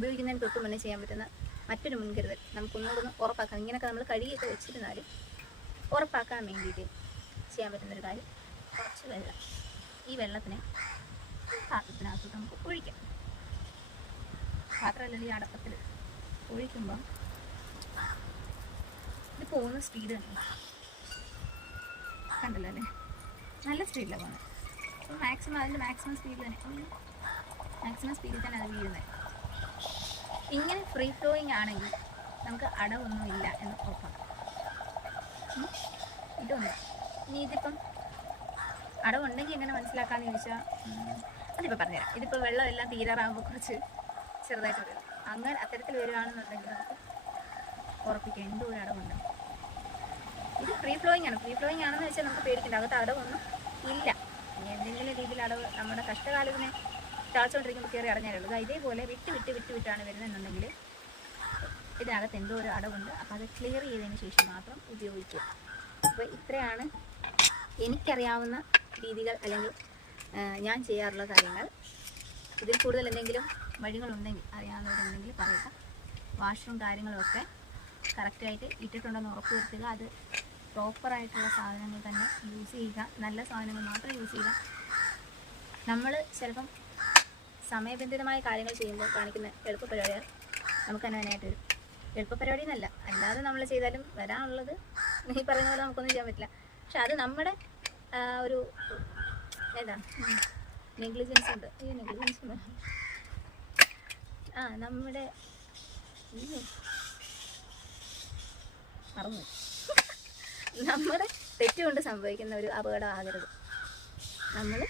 ഉപയോഗിക്കുന്നതിന് തൊട്ട് മുന്നേ ചെയ്യാൻ പറ്റുന്ന മറ്റൊരു മുൻകരുതൽ നമുക്കൊന്നുകൂടെ ഉറപ്പാക്കാം. ഇങ്ങനെയൊക്കെ നമ്മൾ കഴുകിയൊക്കെ വെച്ചിരുന്നാലും ഉറപ്പാക്കാൻ വേണ്ടിയിട്ട് ചെയ്യാൻ പറ്റുന്നൊരു കാര്യം, കുറച്ച് വെള്ളം ഈ വെള്ളത്തിനെ പാത്രത്തിനകത്തോട്ട് നമുക്ക് ഒഴിക്കാം. പാത്രമല്ലെങ്കിൽ ഈ അടപ്പത്തിൽ ഒഴിക്കുമ്പം ഇത് പോകുന്ന സ്പീഡ് കണ്ടല്ലോ അല്ലേ, നല്ല സ്പീഡിലാണ് പോകുന്നത്. അപ്പോൾ മാക്സിമം സ്പീഡിൽ തന്നെ അത് വീഴുന്നത്. ഇങ്ങനെ ഫ്രീ ഫ്ലോയിങ് ആണെങ്കിൽ നമുക്ക് അടവൊന്നുമില്ല എന്ന് ഉറപ്പാക്കാം. ഇതൊന്നും ഇനി ഇതിപ്പം അടവുണ്ടെങ്കിൽ എങ്ങനെ മനസ്സിലാക്കാമെന്ന് ചോദിച്ചാൽ അതിപ്പോൾ പറഞ്ഞുതരാം. ഇതിപ്പോൾ വെള്ളം എല്ലാം തീരാറാകുമ്പോൾ കുറച്ച് ചെറുതായിട്ട് വരും. അങ്ങനെ അത്തരത്തിൽ വരികയാണെന്നുണ്ടെങ്കിൽ നമുക്ക് ഉറപ്പിക്കാം എന്തോ ഒരു അടവുണ്ട്. ഇത് ഫ്രീ ഫ്ലോയിങ് ആണ്. ഫ്രീ ഫ്ലോയിങ് ആണെന്ന് വെച്ചാൽ നമുക്ക് പേടിക്കേണ്ട, അകത്ത് അടവൊന്നും ഇല്ല. എന്തെങ്കിലും രീതിയിൽ അടവ് നമ്മുടെ കഷ്ടകാലത്തിനെ ചാടിച്ചുകൊണ്ടിരിക്കുമ്പോൾ കയറി അടഞ്ഞാലുള്ളൂ. ഇതേപോലെ വിട്ടാണ് വരുന്നതെന്നുണ്ടെങ്കിൽ ഇതിനകത്ത് എന്തോ ഒരു അടവുണ്ട്. അപ്പോൾ അത് ക്ലിയർ ചെയ്തതിന് ശേഷം മാത്രം ഉപയോഗിക്കുക. അപ്പോൾ ഇത്രയാണ് എനിക്കറിയാവുന്ന രീതികൾ, അല്ലെങ്കിൽ ഞാൻ ചെയ്യാറുള്ള കാര്യങ്ങൾ. ഇതിൽ കൂടുതൽ എന്തെങ്കിലും വഴികളുണ്ടെങ്കിൽ അറിയാവുന്നവരുണ്ടെങ്കിൽ പറയുക. വാഷും കാര്യങ്ങളുമൊക്കെ കറക്റ്റായിട്ട് ഇട്ടിട്ടുണ്ടെന്ന് ഉറപ്പ് വരുത്തുക. അത് പ്രോപ്പറായിട്ടുള്ള സാധനങ്ങൾ തന്നെ യൂസ് ചെയ്യുക. നല്ല സാധനങ്ങൾ മാത്രം യൂസ് ചെയ്യുക. നമ്മൾ ചിലപ്പം സമയബന്ധിതമായ കാര്യങ്ങൾ ചെയ്യുമ്പോൾ കാണിക്കുന്ന എളുപ്പപരിപാടികൾ നമുക്ക് അതിനായിട്ട് വരും. എളുപ്പപരിപാടി എന്നല്ല, അല്ലാതെ നമ്മൾ ചെയ്താലും വരാനുള്ളത് ഈ പറയുന്ന പോലെ നമുക്കൊന്നും ചെയ്യാൻ പറ്റില്ല. പക്ഷെ അത് നമ്മുടെ ഒരു നെഗ്ലിജൻസ് ഉണ്ട്. ഈ നെഗ്ലിജൻസ് നമ്മുടെ മറന്നു നമ്മുടെ തെറ്റുകൊണ്ട് സംഭവിക്കുന്ന ഒരു അപകടം ആകരുത്. നമ്മൾ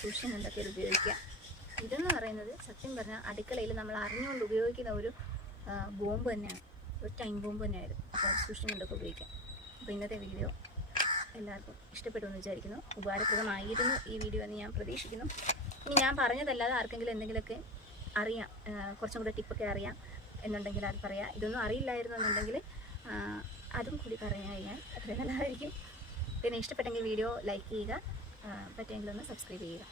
സൂക്ഷിച്ച് എന്തൊക്കെ ഉപയോഗിക്കുക. ഇതെന്ന് പറയുന്നത് സത്യം പറഞ്ഞാൽ അടുക്കളയിൽ നമ്മൾ അറിഞ്ഞുകൊണ്ട് ഉപയോഗിക്കുന്ന ഒരു ബോംബ് തന്നെയാണ്, ഒരു ടൈം ബോംബ് തന്നെയായിരുന്നു. അപ്പോൾ സൂക്ഷിച്ച് എന്തൊക്കെ ഉപയോഗിക്കാം. അപ്പോൾ ഇന്നത്തെ വീഡിയോ എല്ലാവർക്കും ഇഷ്ടപ്പെട്ടു എന്ന് വിചാരിക്കുന്നു. ഉപകാരപ്രദമായിരുന്നു ഈ വീഡിയോ എന്ന് ഞാൻ പ്രതീക്ഷിക്കുന്നു. ഇനി ഞാൻ പറഞ്ഞതല്ലാതെ ആർക്കെങ്കിലും എന്തെങ്കിലുമൊക്കെ അറിയാം, കുറച്ചും കൂടെ ടിപ്പൊക്കെ അറിയാം എന്നുണ്ടെങ്കിൽ അത് പറയാം. ഇതൊന്നും അറിയില്ലായിരുന്നു എന്നുണ്ടെങ്കിൽ അതും കൂടി പറഞ്ഞു കഴിഞ്ഞാൽ അത്രയും നല്ലതായിരിക്കും. പിന്നെ ഇഷ്ടപ്പെട്ടെങ്കിൽ വീഡിയോ ലൈക്ക് ചെയ്യുക, പറ്റുമെങ്കിൽ ഒന്ന് സബ്സ്ക്രൈബ് ചെയ്യുക.